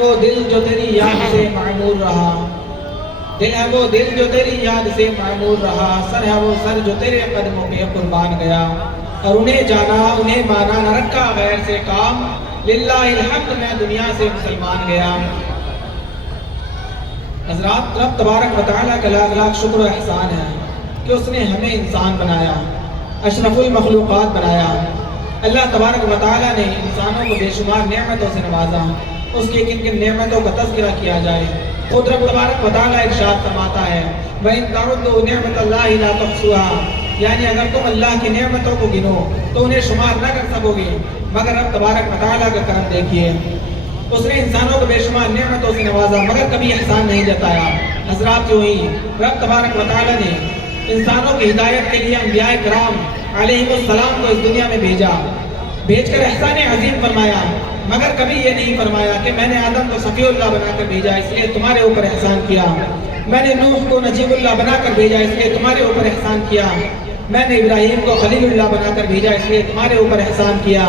وہ دل جو تیری یاد سے معمور رہا، دل ہے وہ دل جو تیری یاد سے معمور رہا، سر ہے وہ سر جو تیرے قدموں پہ قربان گیا، اور انہیں جانا انہیں مانا نہ رکھا غیر سے کام، للہ الحمد میں دنیا سے مسلمان گیا۔ حضرات، رب تبارک و تعالیٰ کا لاکھ لاکھ شکر و احسان ہے کہ اس نے ہمیں انسان بنایا، اشرف المخلوقات بنایا۔ اللہ تبارک و تعالیٰ نے انسانوں کو بے شمار نعمتوں سے نوازا۔ اس کی کن کن نعمتوں کا تذکرہ کیا جائے، خود رب تبارک و تعالیٰ ارشاد فرماتا ہے وَإِن تَعُدُّوا نِعْمَةَ اللَّهِ لَا تُحْصُوهَا، یعنی اگر تم اللہ کی نعمتوں کو گنو تو انہیں شمار نہ کر سکو گے، مگر رب تبارک و تعالیٰ کا کرم دیکھیے، اس نے انسانوں کو بے شمار نعمتوں سے نوازا مگر کبھی احسان نہیں جتایا۔ حضرات، یوں ہی رب تبارک و تعالیٰ نے انسانوں کی ہدایت کے لیے انبیاء کرام علیہ السلام کو اس دنیا میں بھیجا، بھیج کر احسان عظیم فرمایا، مگر کبھی یہ نہیں فرمایا کہ میں نے آدم کو صفی اللہ بنا کر بھیجا اس لیے تمہارے اوپر احسان کیا، میں نے نوح کو نجیب اللہ بنا کر بھیجا اس لیے تمہارے اوپر احسان کیا، میں نے ابراہیم کو خلیل اللہ بنا کر بھیجا اس لیے تمہارے اوپر احسان کیا،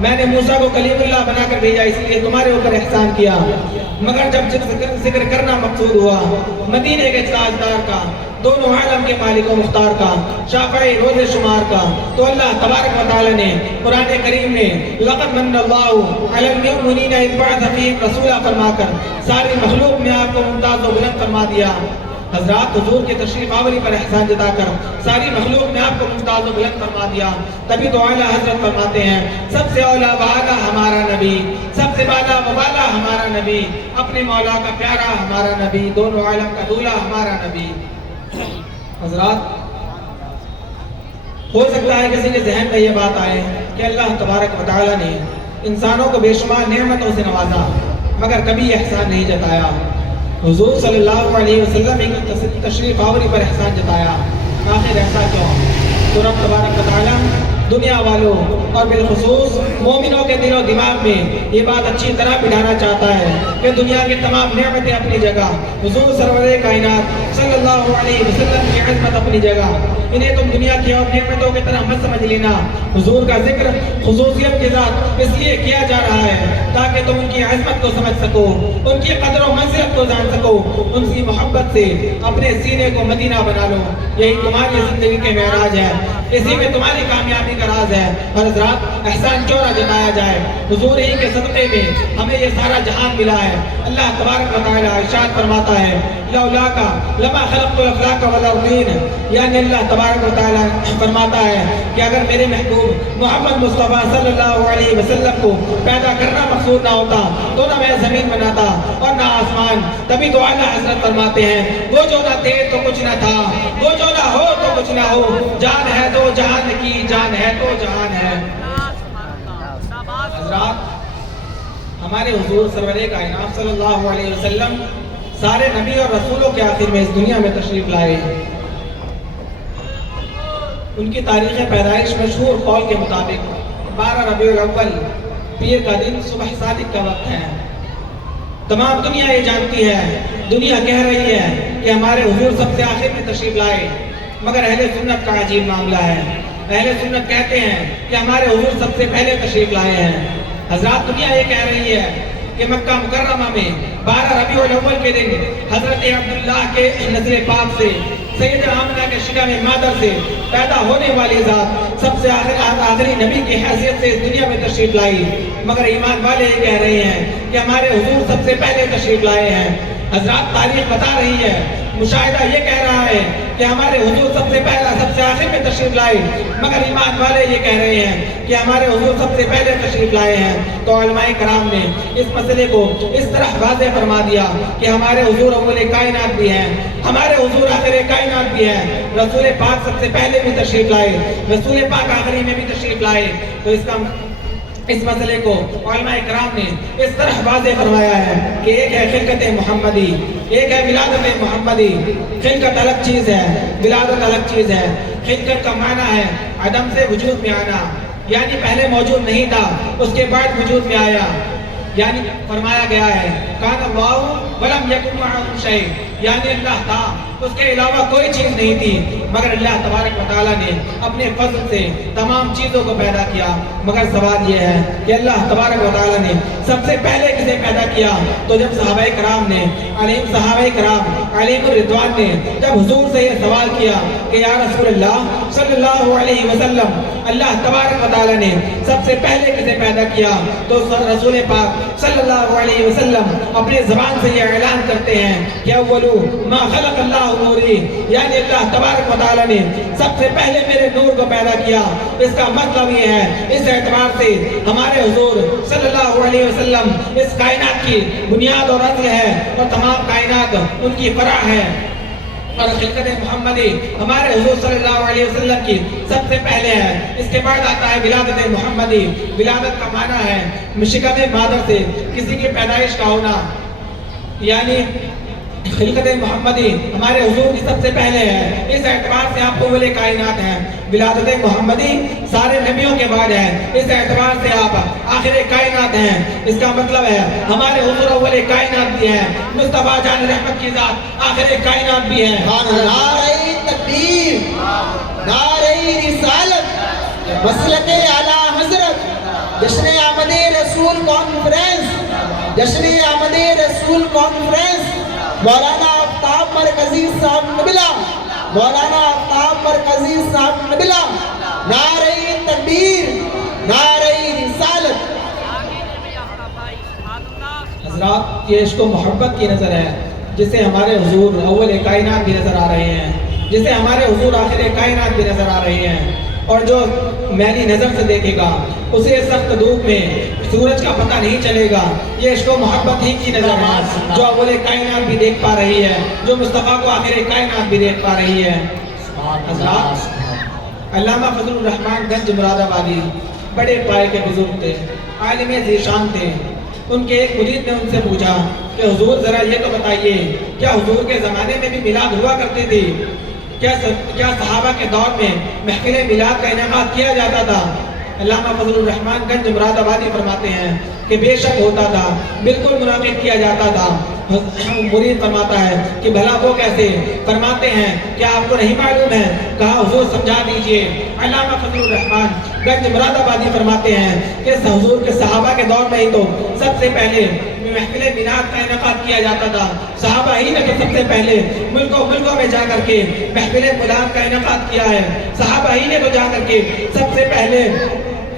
میں نے موسیٰ کو کلیم اللہ بنا کر بھیجا اس لیے تمہارے اوپر احسان کیا۔ مگر جب ذکر کرنا مقصود ہوا مدینے کے تاجدار کا، دونوں عالم کے مالک و مختار کا، شافعی روز شمار کا، تو اللہ تبارک و تعالی نے قرآن کریم میں لقد من اللہ علی المؤمنین اذ بعث فیہم رسولا فرما کر ساری مخلوق میں آپ کو ممتاز و بلند فرما دیا۔ حضرات، حضور کے تشریف آوری پر احسان جتا کر ساری مخلوق میں آپ کو ممتاز و بلند فرما دیا۔ تبھی تو اعلیٰ حضرت فرماتے ہیں سب سے اولیٰ بالا ہمارا نبی، سب سے بالا وبالا ہمارا نبی، اپنے مولا کا پیارا ہمارا نبی، دونوں عالم کا دولہ ہمارا نبی۔ حضرات، ہو سکتا ہے کسی کے ذہن میں یہ بات آئے کہ اللہ تبارک و تعالیٰ نے انسانوں کو بے شمار نعمتوں سے نوازا مگر کبھی احسان نہیں جتایا۔ حضور صلی اللہ علیہ وسلم کی تشریف آوری پر احسان جتایا، آخر ایسا کیوں؟ تو رب تبارک و تعالیٰ دنیا والوں اور بالخصوص مومنوں کے دل و دماغ میں یہ بات اچھی طرح بٹھانا چاہتا ہے کہ دنیا کی تمام نعمتیں اپنی جگہ، حضور سرور کائنات صلی اللہ علیہ وسلم کی عظمت اپنی جگہ، انہیں تم دنیا کی اور نعمتوں کی طرح مت سمجھ لینا۔ حضور کا ذکر خصوصیت کے ساتھ اس لیے کیا جا رہا ہے تاکہ تم ان کی عظمت کو سمجھ سکو، ان کی قدر و منزلت کو جان سکو، ان کی محبت سے اپنے سینے کو مدینہ بنا لو۔ یہی تمہاری زندگی کے معراج ہے، اسی میں تمہاری کامیابی کا راز ہے۔ اور حضرات، احسان کیوں نہ جتایا جائے؟ حضور ہی کے صدقے میں ہمیں یہ سارا جہان ملا ہے۔ اللہ تبارک و تعالی ارشاد فرماتا ہے لولاک لما خلقت الافلاک والارضین، یعنی اللہ تبارک و تعالی فرماتا ہے کہ اگر میرے محبوب محمد مصطفیٰ صلی اللہ علیہ وسلم کو پیدا کرنا مقصود نہ ہوتا تو نہ میں زمین بناتا اور نہ آسمان۔ تبھی تو اعلیٰ حضرت فرماتے ہیں وہ جو نہ تھے تو کچھ نہ تھا، وہ جو نہ ہو تو کچھ نہ ہو، جان ہے تو جہان کی، جان ہے تو جہان ہے۔ حضرات، ہمارے حضور سرور کائنات صلی اللہ علیہ وسلم سارے نبی اور رسولوں کے آخر میں اس دنیا میں تشریف لائے۔ ان کی تاریخ پیدائش مشہور قول کے مطابق 12 ربیع الاول پیر کا دن صبح صادق کا وقت ہے۔ تمام دنیا یہ جانتی ہے، دنیا کہہ رہی ہے کہ ہمارے حضور سب سے آخر میں تشریف لائے، مگر اہل سنت کا عجیب معاملہ ہے۔ اہل سنت کہتے ہیں کہ ہمارے حضور سب سے پہلے تشریف لائے ہیں۔ حضرات، دنیا یہ کہہ رہی ہے کہ مکہ مکرمہ میں 12 ربیع الاول کے دن حضرت عبداللہ کے نسل پاک سے، سید آمنہ کے شکم مادر سے پیدا ہونے والی ذات سب سے آخری نبی کی حیثیت سے اس دنیا میں تشریف لائی، مگر ایمان والے یہ کہہ رہے ہیں کہ ہمارے حضور سب سے پہلے تشریف لائے ہیں۔ حضرات، تاریخ بتا رہی ہے، مشاہدہ یہ کہہ رہا ہے کہ ہمارے حضور سب سے پہلا سب سے آخر میں تشریف لائے، مگر ایمان والے یہ کہہ رہے ہیں کہ ہمارے حضور سب سے پہلے تشریف لائے ہیں۔ تو علماء کرام نے اس مسئلے کو اس طرح واضح فرما دیا کہ ہمارے حضور اول کائنات بھی ہیں، ہمارے حضور آخر کائنات بھی ہیں، رسول پاک سب سے پہلے بھی تشریف لائے، رسول پاک آخری میں بھی تشریف لائے۔ تو اس مسئلے کو علماء کرام نے اس طرح واضح فرمایا ہے کہ ایک ہے خلقت محمدی، ایک ہے ولادت محمدی۔ خلقت الگ چیز ہے، ولادت الگ چیز ہے۔ خلقت کا معنی ہے عدم سے وجود میں آنا، یعنی پہلے موجود نہیں تھا، اس کے بعد وجود میں آیا۔ یعنی فرمایا گیا ہے کان اللہ ولم یکن معہ شیء، یعنی اللہ تھا، اس کے علاوہ کوئی چیز نہیں تھی، مگر اللہ تبارک و تعالیٰ نے اپنے فضل سے تمام چیزوں کو پیدا کیا۔ مگر سوال یہ ہے کہ اللہ تبارک و تعالیٰ نے سب سے پہلے کسے پیدا کیا؟ تو جب صحابہ کرام علیہم الرضوان نے جب حضور سے یہ سوال کیا کہ یا رسول اللہ صلی اللہ علیہ وسلم، اللہ تبارک و تعالیٰ نے سب سے پہلے کسے پیدا کیا؟ تو رسول پاک صلی اللہ علیہ وسلم اپنے زبان سے یہ اعلان کرتے ہیں کہ اولو ما خلق اللہ نوری، یعنی اللہ تبارک و تعالیٰ نے سب سے پہلے میرے نور کو پیدا کیا۔ اس کا مطلب یہ ہے، اس اعتبار سے ہمارے حضور صلی اللہ علیہ وسلم اس کائنات کی بنیاد اور اصل ہے، اور تمام کائنات ان کی فرع ہے۔ اور خلقت محمدی ہمارے حضور صلی اللہ علیہ وسلم کی سب سے پہلے ہے۔ اس کے بعد آتا ہے ولادت محمدی۔ ولادت کا معنی ہے شکم مادر سے کسی کی پیدائش کا ہونا، یعنی خلقت محمدی ہمارے حضور کی سب سے پہلے ہے، اس اعتبار سے آپ اول کائنات ہیں۔ ولادت محمدی سارے نبیوں کے بعد ہے، اس اعتبار سے آپ آخر کائنات ہیں۔ اس کا مطلب ہے ہمارے حضور اول کائنات بھی ہیں، مصطفیٰ جان رحمت کی ذات آخر کائنات بھی ہے۔ نعرہ تکبیر، نعرہ رسالت، مسلک اعلیٰ حضرت، جشن آمد رسول کانفرنس، جشن آمد رسول کانفرنس، مولانا آفتاب مرکزی صاحب نبلا، مولانا آفتاب مرکزی صاحب نبلا، نعرہ تکبیر، نعرہ رسالت۔ حضرات، یہ عشق و محبت کی نظر ہے جسے ہمارے حضور اول کائنات بھی نظر آ رہے ہیں، جسے ہمارے حضور آخر کائنات بھی نظر آ رہے ہیں۔ اور جو میلی نظر سے دیکھے گا اسے سخت دھوپ میں سورج کا پتہ نہیں چلے گا۔ یہ عشق و محبت ہی کی نظر ہے جو اول کائنات بھی دیکھ پا رہی ہے، جو مصطفیٰ کو آخر کائنات بھی دیکھ پا رہی ہے۔ حضرات، علامہ فضل الرحمان گنج مراد آبادی بڑے پائے کے بزرگ تھے، عالم ذیشان تھے۔ ان کے ایک مرید نے ان سے پوچھا کہ حضور ذرا یہ تو بتائیے، کیا حضور کے زمانے میں بھی میلاد ہوا کرتی تھی؟ کیا صحابہ کے دور میں محفل میلاد کا انعقاد کیا جاتا تھا؟ علامہ فضل الرحمان گنج مراد آبادی فرماتے ہیں کہ بے شک ہوتا تھا، بالکل منعقد کیا جاتا تھا۔ مرید فرماتا ہے کہ بھلا وہ کیسے؟ فرماتے ہیں کہ آپ کو نہیں معلوم ہے؟ کہا حضور سمجھا دیجئے۔ علامہ فضل الرحمان گنج مراد آبادی فرماتے ہیں کہ حضور کے صحابہ کے دور میں ہی تو سب سے پہلے محفل میلاد کا انعقاد کیا جاتا تھا۔ صحابہ ہی نے تو سب سے پہلے ملکوں میں جا کر کے محفل میلاد کا انعقاد کیا ہے۔ صحابہ ہی نے تو جا کر کے سب سے پہلے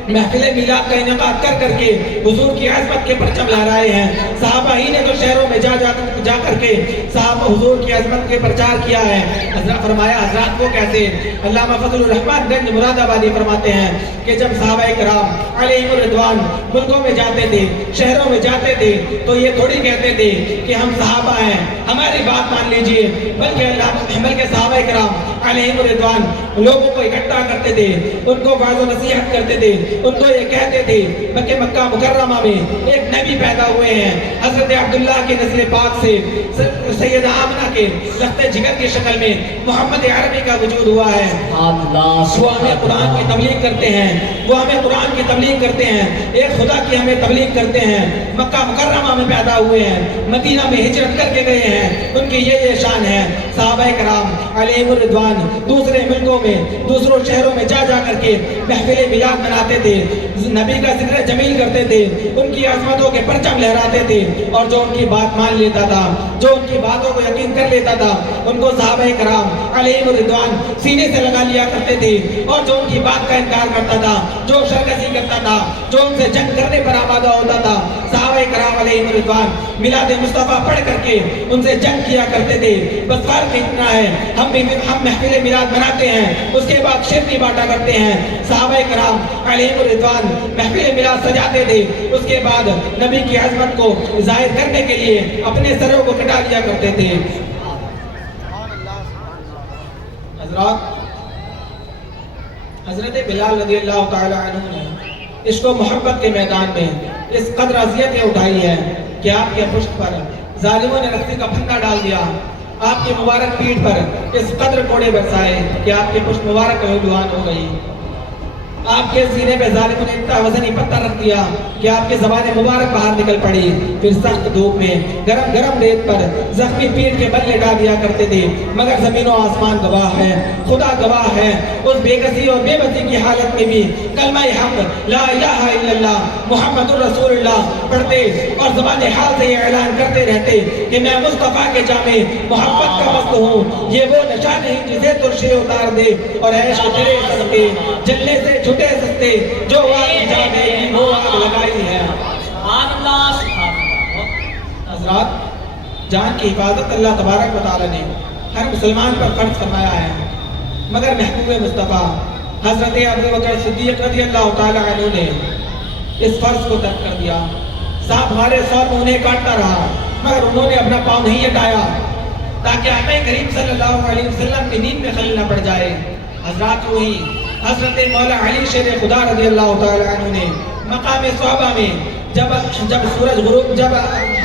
محفل میلاد کا انعقاد کر کے حضور کی عظمت کے پرچم لہرائے ہیں۔ صحابہ ہی نے تو شہروں میں جا کر کے صحابہ حضور کی عظمت کے پرچار کیا ہے۔ حضرت فرمایا حضرات وہ کیسے؟ علامہ فضل الرحمان گنج مراد آبادی فرماتے ہیں کہ جب صحابہ کرام علیہم الرضوان ملکوں میں جاتے تھے، شہروں میں جاتے تھے، تو یہ تھوڑی کہتے تھے کہ ہم صحابہ ہیں، ہماری بات مان لیجئے، بلکہ صحابہ کرام علیہم الرضوان لوگوں کو اکٹھا کرتے تھے، ان کو وعظ و نصیحت کرتے تھے، ان کو یہ کہتے تھے کہ مکہ مکرمہ میں ایک نبی پیدا ہوئے ہیں، حضرت عبداللہ کے نسل پاک سے سیدہ آمنہ کے لخت جگر کی شکل میں محمد عربی کا وجود ہوا ہے۔ وہ ہمیں قرآن کی تبلیغ کرتے ہیں، وہ ہمیں قرآن کی تبلیغ کرتے ہیں، ایک خدا کی ہمیں تبلیغ کرتے ہیں۔ مکہ مکرمہ میں پیدا ہوئے ہیں، مدینہ میں ہجرت کر کے گئے ہیں، ان کی یہ شان ہے۔ صحابہ کرام علیہم الرضوان دوسرے ملکوں میں، دوسروں شہروں میں جا کر کے محفل میلاد مناتے تھے، نبی کا ذکر جمیل کرتے تھے، ان کی عظمتوں کے پرچم لہراتے تھے، اور جو ان کی بات مان لیتا تھا، جو ان کی باتوں کو یقین کر لیتا تھا، ان کو صحابہ کرام علیہم الرضوان سینے سے لگا لیا کرتے تھے، اور جو ان کی بات کا انکار کرتا تھا، جو سرکشی کرتا تھا، جو ان سے جنگ کرنے پر آمادہ ہوتا تھا، صحابہ کرام علیہم الرضوان میلاد مصطفیٰ پڑھ کر کے ان سے جنگ کیا کرتے تھے۔ بس فرق اتنا ہے، ہم محفل میلاد مناتے ہیں، اس کے بعد شرکی بانٹا کرتے ہیں۔ صحابہ کرام علیہم الرضوان محفل میلاد سجاتے تھے، اس کے بعد نبی کی عظمت کو ظاہر کرنے کے لیے اپنے سروں کو کٹا لیا کرتے تھے۔ حضرات، حضرت بلال رضی اللہ تعالی عنہ نے عشق و محبت کے میدان میں اس قدر اذیتیں اٹھائی ہے کہ آپ کے پشت پر ظالموں نے رسی کا پھندا ڈال دیا، آپ کی مبارک پیٹھ پر اس قدر کوڑے برسائے کہ آپ کے پشت مبارک میں ڈوان ہو گئی۔ آپ کے سینے پہ ظالموں نے اتنا وزنی پتھر رکھ دیا کہ آپ کی زبان مبارک باہر نکل پڑی. پھر سخت دھوپ میں گرم گرم ریت پر زخمی پیٹ کے بل لٹا دیا کرتے تھے. مگر زمین و آسمان گواہ ہے, خدا گواہ ہے, اس بے کسی اور بے بسی کی حالت میں بھی کلمہ حق لا الہ الا اللہ محمد الرسول اللہ پڑھتے اور زبان حال سے یہ اعلان کرتے رہتے کہ میں مصطفیٰ کے جامع محبت کا مست ہوں. یہ وہ نشہ نہیں جسے ترشے اتار دے اور عیش کو تیرے سکتے جلنے سے چھٹے سکتے جو آگ بجھا دے گی وہ آگ لگائی ہے. سبحان اللہ سبحان اللہ. حضرات, جان کی حفاظت اللہ تبارک و تعالی نے ہر مسلمان پر فرض فرمایا ہے, مگر محبوب مصطفیٰ حضرت ابو بکر صدیق رضی اللہ تعالی عنہ نے اس فرض کو ترک کر دیا. سانپ ہمارے سور میں انہیں کاٹتا رہا مگر انہوں نے اپنا پاؤں نہیں ہٹایا تاکہ آقا کریم صلی اللہ علیہ وسلم کی نیند میں خلل نہ پڑ جائے. حضرات وہی حضرت مولا علی شیر خدا رضی اللہ تعالی عنہ نے مقام صحابہ میں جب سورج غروب جب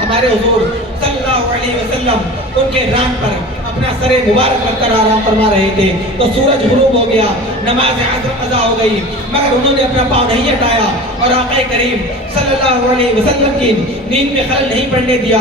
ہمارے حضور صلی اللہ علیہ وسلم ان کے ران پر اپنا سر مبارک رکھ کر آرام فرما رہے تھے تو سورج غروب ہو گیا, نماز عصر قضا ہو گئی, مگر انہوں نے اپنا پاؤں نہیں ہٹایا اور آقا کریم صلی اللہ علیہ وسلم کی نیند میں خلل نہیں پڑنے دیا.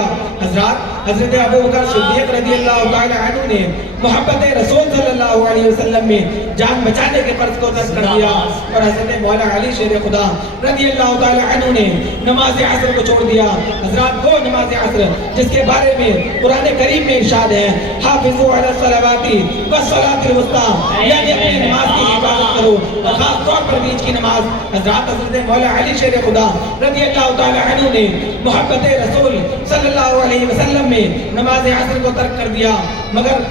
حضرت ابو بکر صدیق رضی اللہ تعالی عنہ نے محبت رسول صلی اللہ علیہ وسلم میں جان بچانے کے فرض کو ترک کر دیا اور حضرت مولا علی شیر خدا رضی اللہ تعالی عنہ نے نماز عصر کو چھوڑ دیا. حضرات, وہ نماز عصر جس کے بارے میں قرآن کریم میں ارشاد ہے حافظوا علی الصلوات والصلاۃ الوسطی, یعنی اپنی نماز کی حفاظت کرو اور خاص طور پر بیچ کی نماز. حضرت مولا علی شیر خدا رضی اللہ تعالی عنہ نے محبت رسول صلی اللہ علیہ وسلم میں نماز عصر کو ترک کر دیا, مگر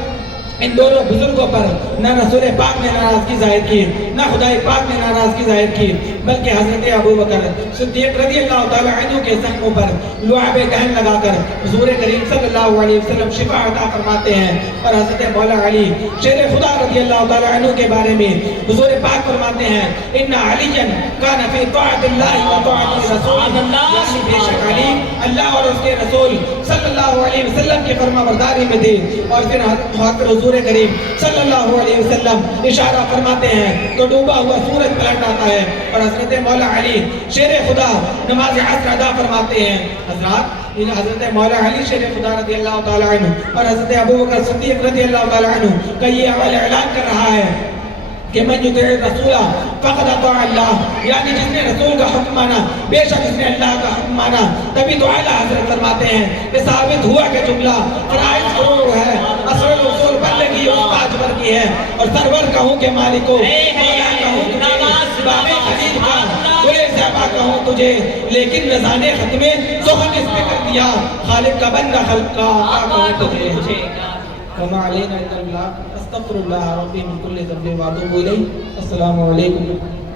ان دونوں بزرگوں پر نہ رسول پاک نے ناراضگی ظاہر کی نہ خدا پاک نے ناراضگی ظاہر کی, بلکہ حضرت ابو بکر صدیق رضی اللہ تعالی عنہ کے زخموں پر لعاب دہن لگا کر حضور کریم صلی اللہ علیہ وسلم شفا عطا فرماتے ہیں. اور حضرت مولا علی شیر خدا رضی اللہ تعالی عنہ کے بارے میں حضور پاک فرماتے ہیں ان علی کان فی طاعت اللہ و طاعت رسول, یعنی بے شک علی اللہ اور اس کے رسول صلی اللہ علیہ وسلم کی فرما برداری میں تھے. اور پھر حضور کریم صلی اللہ علیہ وسلم اشارہ فرماتے ہیں تو ڈوبا ہوا سورج پلٹ آتا ہے اور حضرت مولا علی شیر خدا نماز عصر ادا فرماتے ہیں. حضرت مولا علی شیر خدا رضی اللہ تعالی عنہ اور حضرت ابو بکر صدیق رضی اللہ تعالی عنہ کا یہ حوالہ اعلان کر رہا ہے کہ من یطیع الرسول فقد اطاع اللہ, یعنی جس نے رسول کا حکم مانا بے شک اس نے اللہ کا حکم مانا. تبھی تو اعلیٰ حضرت فرماتے ہیں کہ ثابت ہوا کہ جملہ فرائض فروع ہے, اصل اصول بندگی اور تاجور کی ہے, اور سرور کہوں کہ مالکو مولا کہوں تجھے باب خلیل کا بلے صحبہ کہوں تجھے, لیکن رضان ختم سخن اس پہ کر دیا خالق کا بندہ خلق کا آقا کہوں تجھے. وما علينا إلا البلاغ. أستغفر الله ربي من كل ذنب وأتوب إليه. السلام عليكم.